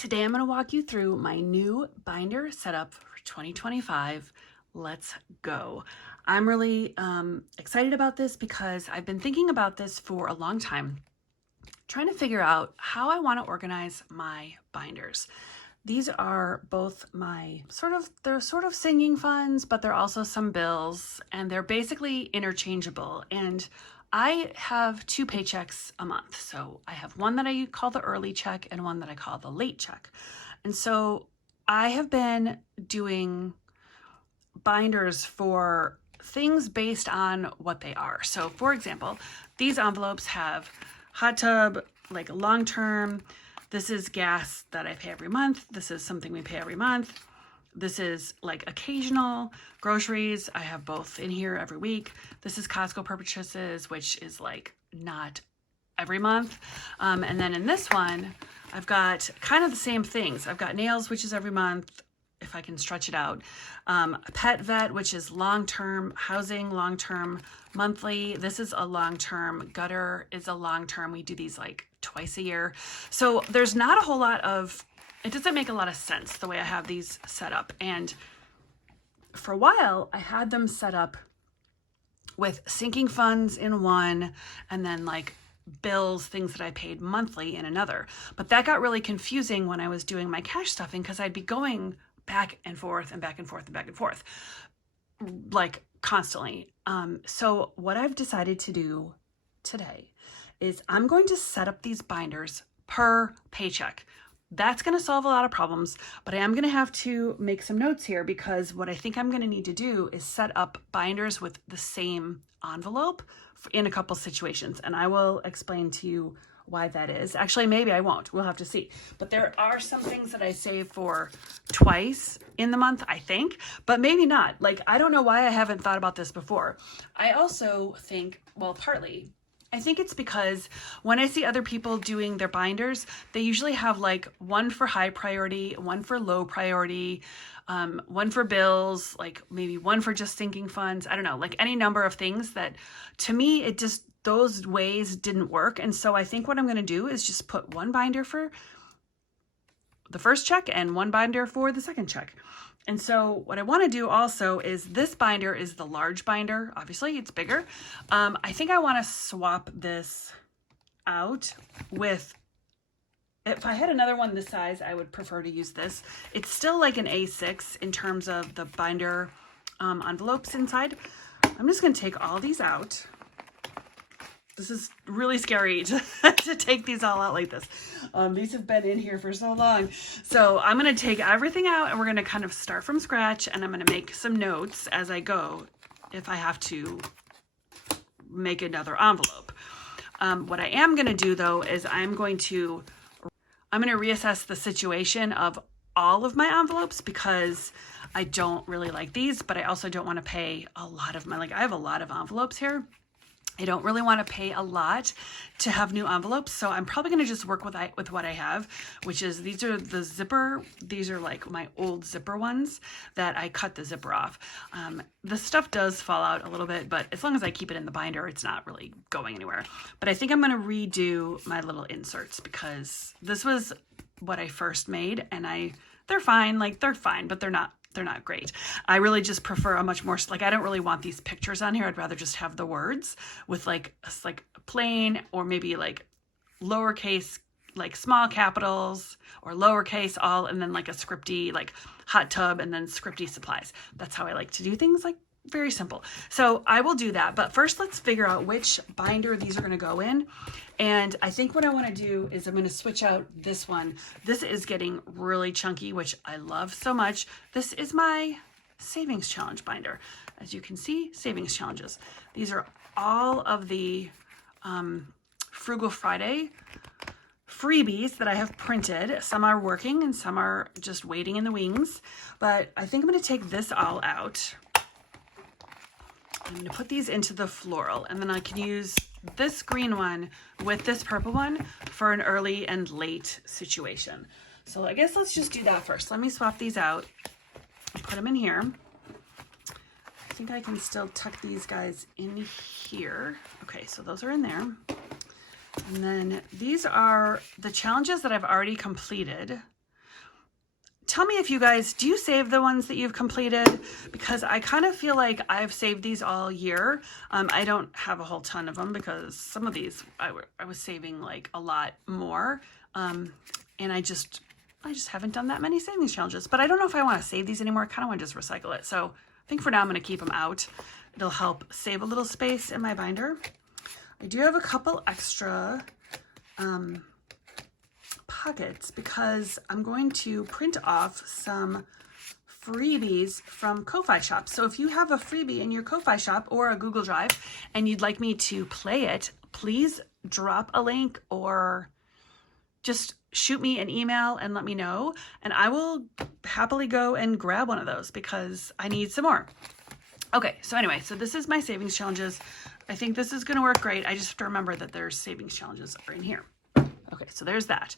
Today I'm going to walk you through my new binder setup for 2025. Let's go. I'm really excited about this because I've been thinking about this for a long time, trying to figure out how I want to organize my binders. These are both my they're sort of singing funds, but they're also some bills, and they're basically interchangeable. And I have 2 paychecks a month. So I have one that I call the early check and one that I call the late check. And so I have been doing binders for things based on what they are. So for example, these envelopes have hot tub, like long-term. This is gas that I pay every month. This is something we pay every month. This is like occasional groceries. I have both in here every week. This is Costco purchases, which is like not every month. And then in this one, I've got kind of the same things. I've got nails, which is every month, if I can stretch it out. Pet vet, which is long-term. Housing, long-term. Monthly. This is a long-term. Gutter is a long-term. We do these like twice a year. So there's not a whole lot of, it doesn't make a lot of sense the way I have these set up. And for a while, I had them set up with sinking funds in one, and then like bills, things that I paid monthly in another. But that got really confusing when I was doing my cash stuffing, because I'd be going back and forth and back and forth and back and forth, like constantly. So what I've decided to do today is I'm going to set up these binders per paycheck. That's going to solve a lot of problems, but I am going to have to make some notes here, because what I think I'm going to need to do is set up binders with the same envelope in a couple situations, and I will explain to you why that is. Actually, maybe I won't. We'll have to see. But there are some things that I save for twice in the month, I think, but maybe not. Like, I don't know why I haven't thought about this before. I also think, well, partly, I think it's because when I see other people doing their binders, they usually have like one for high priority, one for low priority, one for bills, like maybe one for just sinking funds. I don't know, like any number of things that, to me, it just, those ways didn't work. And so I think what I'm going to do is just put one binder for the first check and one binder for the second check. And so what I want to do also is, this binder is the large binder. Obviously, it's bigger. I think I want to swap this out with, if I had another one this size, I would prefer to use this. It's still like an A6 in terms of the binder envelopes inside. I'm just going to take all these out. This is really scary to take these all out like this. These have been in here for so long. So I'm going to take everything out, and we're going to kind of start from scratch, and I'm going to make some notes as I go if I have to make another envelope. What I am going to do, though, is I'm going to reassess the situation of all of my envelopes, because I don't really like these, but I also don't want to pay a lot of my, like, I have a lot of envelopes here. I don't really want to pay a lot to have new envelopes, so I'm probably going to just work with what I have, which is, these are the zipper. These are like my old zipper ones that I cut the zipper off. The stuff does fall out a little bit, but as long as I keep it in the binder, it's not really going anywhere. But I think I'm going to redo my little inserts, because this was what I first made, and they're fine. Like, they're fine, but they're not great. I really just prefer a much more, like, I don't really want these pictures on here. I'd rather just have the words with like plain, or maybe like lowercase, like small capitals, or lowercase all, and then like a scripty, like hot tub, and then scripty supplies. That's how I like to do things, like very simple. So I will do that. But first, let's figure out which binder these are going to go in. And I think what I want to do is I'm going to switch out this one. This is getting really chunky, which I love so much. This is my savings challenge binder. As you can see, savings challenges. These are all of the Frugal Friday freebies that I have printed. Some are working and some are just waiting in the wings. But I think I'm going to take this all out. I'm going to put these into the floral, and then I can use this green one with this purple one for an early and late situation. So I guess let's just do that first. Let me swap these out and put them in here. I think I can still tuck these guys in here. Okay, so those are in there. And then these are the challenges that I've already completed. tell me if you guys, do you save the ones that you've completed? Because I kind of feel like I've saved these all year. I don't have a whole ton of them because some of these I was saving like a lot more. And I just haven't done that many savings challenges, but I don't know if I want to save these anymore. I kind of want to just recycle it. So I think for now I'm going to keep them out. It'll help save a little space in my binder. I do have a couple extra pockets because I'm going to print off some freebies from Ko-Fi shop. So if you have a freebie in your Ko-Fi shop or a Google Drive and you'd like me to play it, please drop a link or just shoot me an email and let me know, and I will happily go and grab one of those because I need some more. Okay, so anyway, so this is my savings challenges. I think this is gonna work great. I just have to remember that there's savings challenges are in here. Okay, so there's that.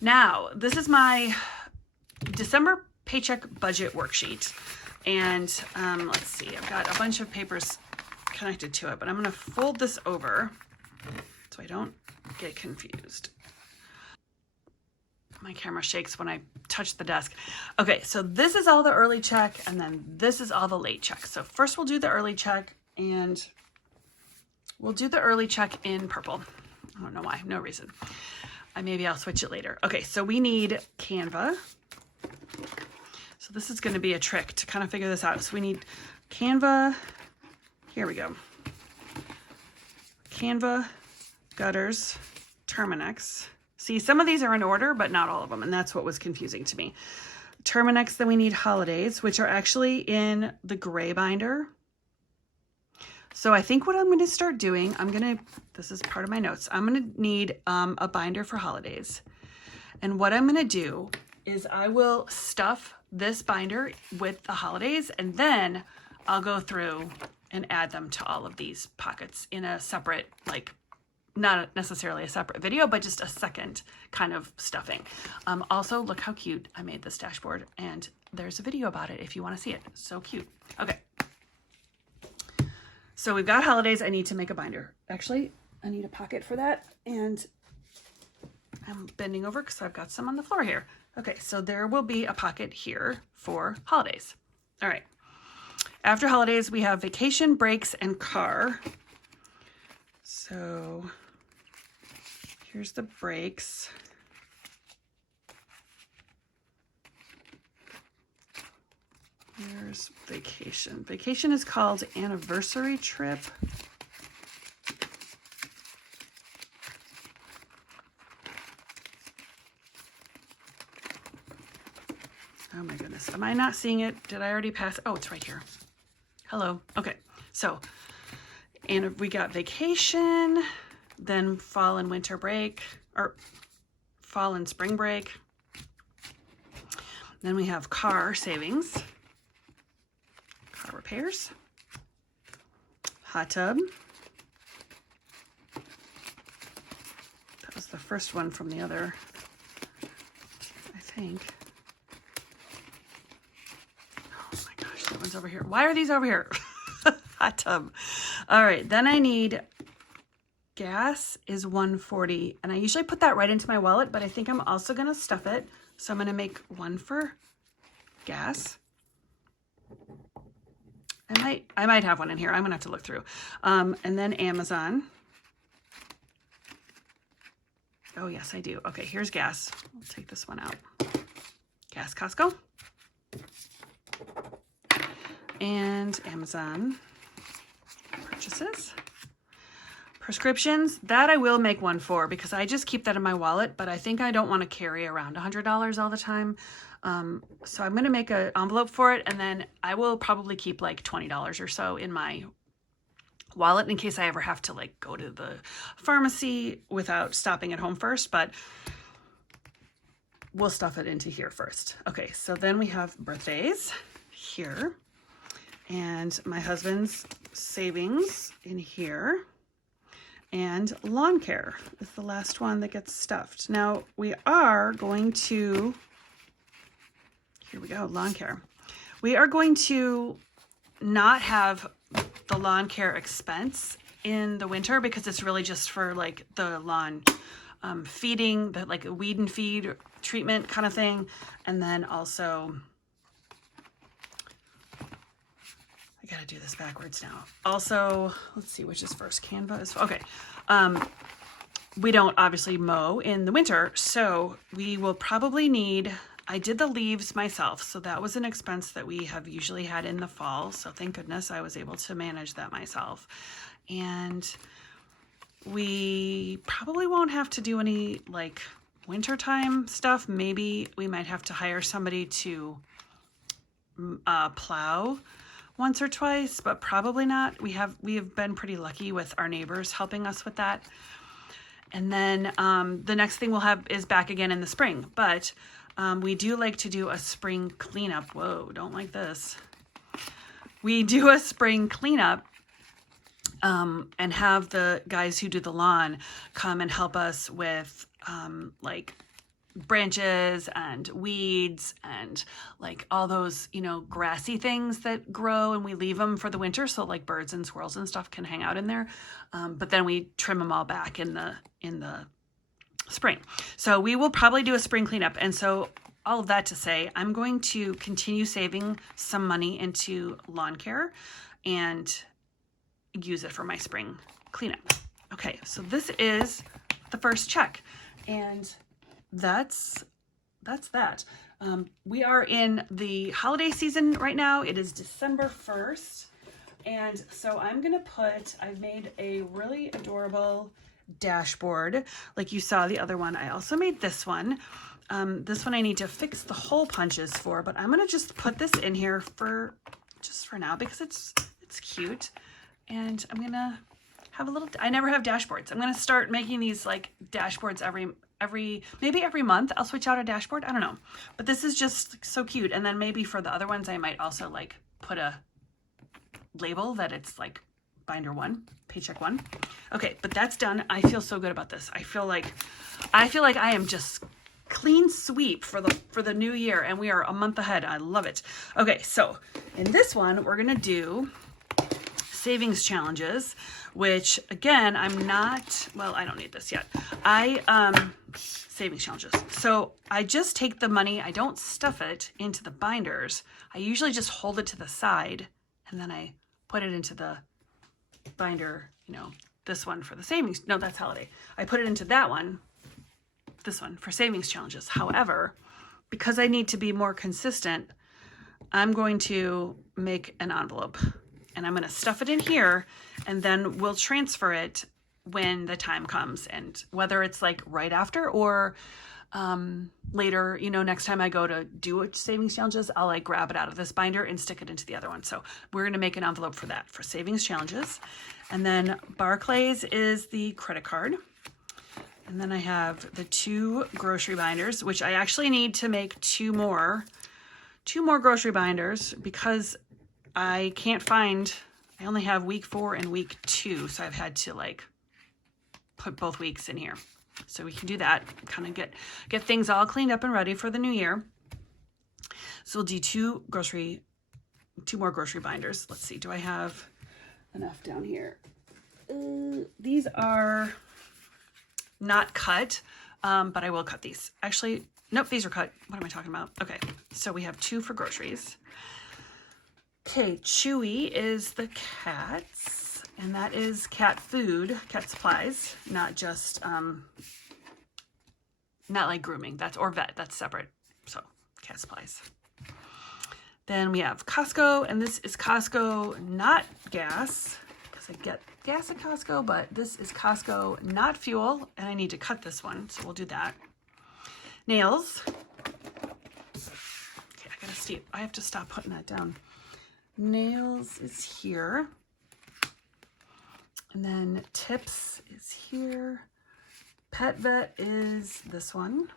Now, this is my December paycheck budget worksheet. And let's see, I've got a bunch of papers connected to it, but I'm gonna fold this over so I don't get confused. My camera shakes when I touch the desk. Okay, so this is all the early check, and then this is all the late check. So first we'll do the early check, and we'll do the early check in purple. I don't know why, no reason. Maybe I'll switch it later. Okay, so we need Canva. So this is gonna be a trick to kind of figure this out. So we need Canva, here we go. Canva, gutters, Terminix. See, some of these are in order, but not all of them, and that's what was confusing to me. Terminix, then we need holidays, which are actually in the gray binder. So I think what I'm going to start doing, this is part of my notes, I'm going to need a binder for holidays. And what I'm going to do is I will stuff this binder with the holidays, and then I'll go through and add them to all of these pockets in a separate, like, not necessarily a separate video, but just a second kind of stuffing. Also, look how cute I made this dashboard, and there's a video about it if you want to see it. So cute. Okay. So we've got holidays. I need to make a binder. Actually, I need a pocket for that, and I'm bending over because I've got some on the floor here. Okay, so there will be a pocket here for holidays. All right. After holidays, we have vacation, breaks, and car. So here's the breaks. Here's vacation. Vacation is called anniversary trip. Oh my goodness. Am I not seeing it? Did I already pass? Oh, it's right here. Hello. Okay. So, and we got vacation, then fall and winter break, or fall and spring break. Then we have car savings, car repairs, hot tub. That was the first one from the other, I think. Oh my gosh, that one's over here. Why are these over here? Hot tub. All right, then I need gas is $1.40, and I usually put that right into my wallet, but I think I'm also gonna stuff it. So I'm gonna make one for gas. I might have one in here. I'm gonna have to look through. And then Amazon. Oh yes, I do. Okay, here's gas. I'll take this one out. Gas Costco. And Amazon purchases. Prescriptions, that I will make one for because I just keep that in my wallet, but I think I don't want to carry around $100 all the time. So I'm going to make an envelope for it, and then I will probably keep like $20 or so in my wallet in case I ever have to like go to the pharmacy without stopping at home first, but we'll stuff it into here first. Okay, so then we have birthdays here, and my husband's savings in here. And lawn care is the last one that gets stuffed. Now we are going to, here we go, lawn care. We are going to not have the lawn care expense in the winter because it's really just for like the lawn feeding, like a weed and feed treatment kind of thing. And then also, I gotta do this backwards now. Also, let's see which is first. Canva is, okay. We don't obviously mow in the winter, so we will probably need, I did the leaves myself, so that was an expense that we have usually had in the fall, so thank goodness I was able to manage that myself. And we probably won't have to do any like wintertime stuff. Maybe we might have to hire somebody to plow once or twice, but probably not. We have been pretty lucky with our neighbors helping us with that. And then the next thing we'll have is back again in the spring, but we do like to do a spring cleanup. Whoa, don't like this. We do a spring cleanup and have the guys who do the lawn come and help us with like branches and weeds and like all those, you know, grassy things that grow, and we leave them for the winter so like birds and squirrels and stuff can hang out in there. But then we trim them all back in the spring. So we will probably do a spring cleanup. And so all of that to say, I'm going to continue saving some money into lawn care and use it for my spring cleanup. Okay, so this is the first check, and that's that. We are in the holiday season right now. It is December 1st. And so I'm going to I've made a really adorable dashboard. Like you saw the other one. I also made this one. This one I need to fix the hole punches for, but I'm going to just put this in here for now because it's cute. And I'm going to have a little, I never have dashboards. I'm going to start making these like dashboards maybe every month I'll switch out a dashboard. I don't know, but this is just so cute. And then maybe for the other ones, I might also like put a label that it's like binder 1, paycheck 1. Okay, but that's done. I feel so good about this. I feel like I am just clean sweep for the new year, and we are a month ahead. I love it. Okay, so in this one, we're gonna do savings challenges, which again, I don't need this yet. Savings challenges. So I just take the money, I don't stuff it into the binders. I usually just hold it to the side and then I put it into the binder, you know, this one for the savings. No, that's holiday. I put it into that one, this one for savings challenges. However, because I need to be more consistent, I'm going to make an envelope. And I'm going to stuff it in here, and then we'll transfer it when the time comes. And whether it's like right after or later, you know, next time I go to do a savings challenges, I'll like grab it out of this binder and stick it into the other one. So we're going to make an envelope for that, for savings challenges. And then Barclays is the credit card. And then I have the 2 grocery binders, which I actually need to make 2 more grocery binders because I can't find, I only have week 4 and week 2. So I've had to like put both weeks in here. So we can do that, kind of get things all cleaned up and ready for the new year. So we'll do 2 more grocery binders. Let's see, do I have enough down here? These are not cut, but I will cut these. Actually, nope, these are cut. What am I talking about? Okay, so we have 2 for groceries. Okay, Chewy is the cats, and that is cat food, cat supplies, not just, not like grooming, or vet, that's separate. So, cat supplies. Then we have Costco, and this is Costco, not gas, because I get gas at Costco, but this is Costco, not fuel, and I need to cut this one, so we'll do that. Nails. Okay, I have to stop putting that down. Nails is here. And then tips is here. Pet vet is this one.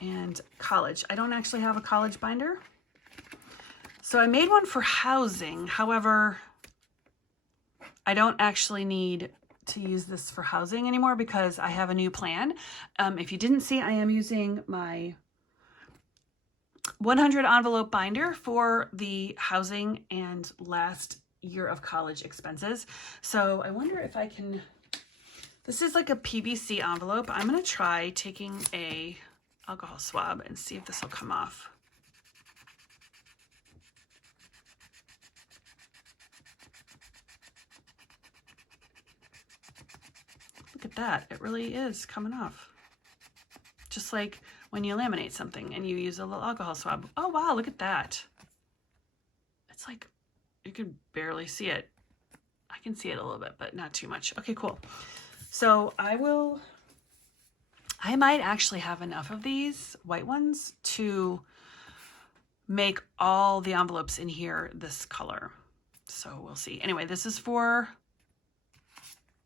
And college. I don't actually have a college binder. So I made one for housing. However, I don't actually need to use this for housing anymore because I have a new plan. If you didn't see, I am using my 100 envelope binder for the housing and last year of college expenses. So I wonder if I can This is like a PVC envelope. I'm gonna try taking a alcohol swab and see if this will come off. Look at that, it really is coming off. Just like when you laminate something and you use a little alcohol swab. Oh wow, look at that. It's like, you can barely see it. I can see it a little bit, but not too much. Okay, cool. So I might actually have enough of these white ones to make all the envelopes in here this color. So we'll see. Anyway, this is for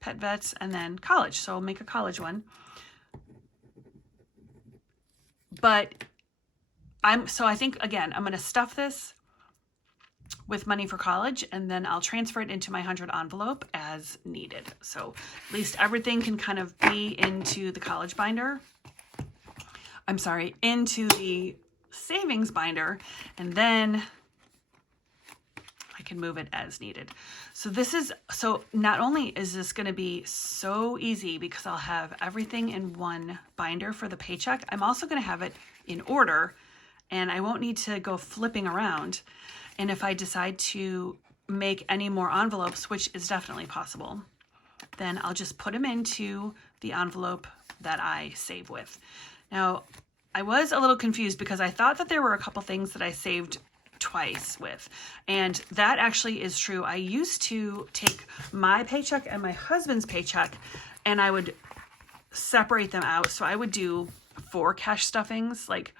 pet vets and then college. So I'll make a college one. But I think, again, I'm going to stuff this with money for college, and then I'll transfer it into my 100 envelope as needed. So at least everything can kind of be into the college binder. I'm sorry, into the savings binder, and then I can move it as needed. So not only is this going to be so easy because I'll have everything in one binder for the paycheck, I'm also going to have it in order, and I won't need to go flipping around. And if I decide to make any more envelopes, which is definitely possible, then I'll just put them into the envelope that I save with. Now, I was a little confused because I thought that there were a couple things that I saved twice with, and that actually is true. I used to take my paycheck and my husband's paycheck, and I would separate them out. So I would do 4 cash stuffings, like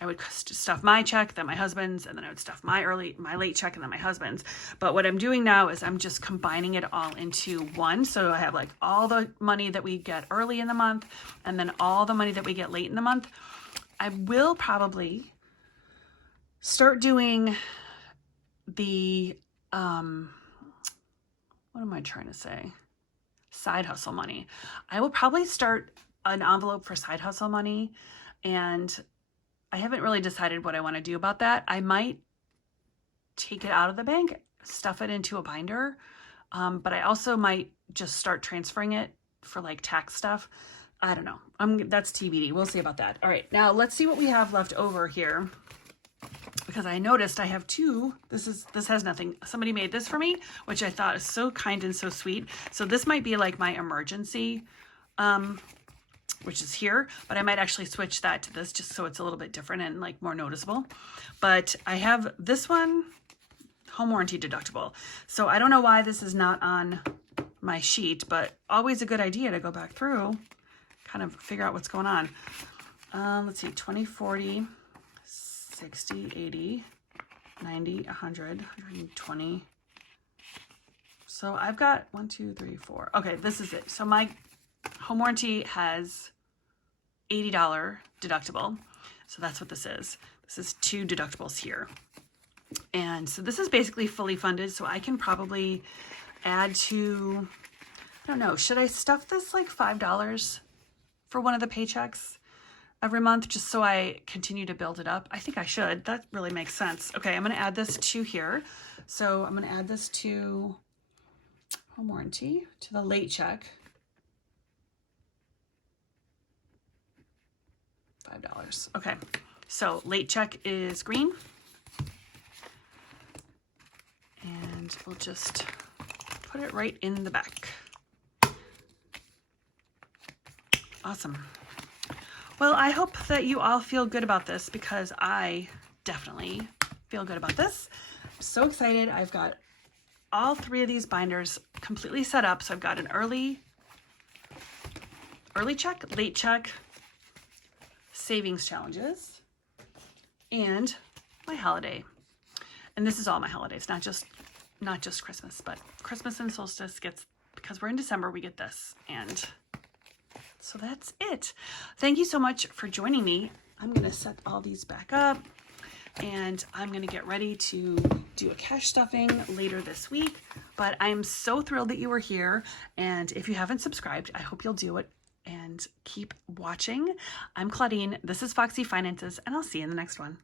I would stuff my check, then my husband's, and then I would stuff my late check, and then my husband's. But what I'm doing now is I'm just combining it all into one. So I have like all the money that we get early in the month, and then all the money that we get late in the month. I will probably start doing the, what am I trying to say? Side hustle money. I will probably start an envelope for side hustle money, and I haven't really decided what I want to do about that. I might take it out of the bank, stuff it into a binder, but I also might just start transferring it for like tax stuff. I don't know. That's TBD. We'll see about that. All right, now let's see what we have left over here, because I noticed I have 2. This has nothing. Somebody made this for me, which I thought is so kind and so sweet. So this might be like my emergency, which is here, but I might actually switch that to this just so it's a little bit different and like more noticeable. But I have this one, home warranty deductible. So I don't know why this is not on my sheet, but always a good idea to go back through, kind of figure out what's going on. Let's see, 20, 40, 60, 80, 90, 100, 120. So I've got 1, 2, 3, 4. Okay, this is it. So my home warranty has $80 deductible. So that's what this is. This is 2 deductibles here. And so this is basically fully funded. So I can probably add to, I don't know, should I stuff this like $5 for one of the paychecks every month just so I continue to build it up? I think I should. That really makes sense. Okay, I'm going to add this to here. So I'm going to add this to home warranty, to the late check. $5. Okay, so late check is green. And we'll just put it right in the back. Awesome. Well, I hope that you all feel good about this, because I definitely feel good about this. I'm so excited. I've got all 3 of these binders completely set up. So I've got an early check, late check, savings challenges, and my holiday. And this is all my holidays, not just Christmas, but Christmas and solstice gets, because we're in December, we get this. And so that's it. Thank you so much for joining me. I'm going to set all these back up, and I'm going to get ready to do a cash stuffing later this week. But I'm so thrilled that you were here. And if you haven't subscribed, I hope you'll do it and keep watching. I'm Claudine. This is Foxy Finances, and I'll see you in the next one.